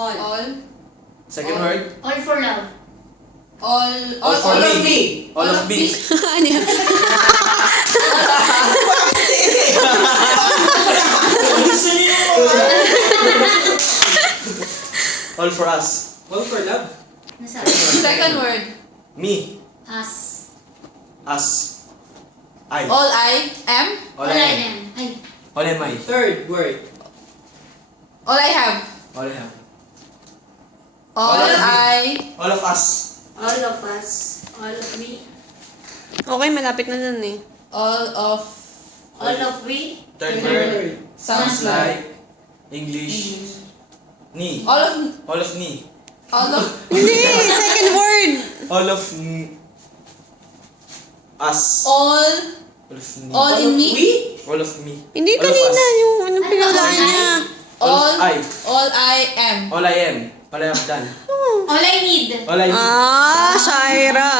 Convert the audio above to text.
All. Second All. word. All for love. All for me. All of me. Ano yun? All for us. All for love. Nasa? Second word. Me. Us. Us. I. All I am. All All I I am. am. Ay. All am I. Third word. All I have. All I have. All All of I. All of us. All of us. All of me. Okay, malapit na dun eh. All of. All of we. Third word. Sounds like. English. Ni. All of. All of ni. All of. Hindi! Second word! All of us. All. All of me. All in me. All of me. Hindi All of kanina us. yung ano Ano ba, pinulaan all niya. All. I. All I am. All I am. All I have done. All I need. All I need. Ah, Shaira.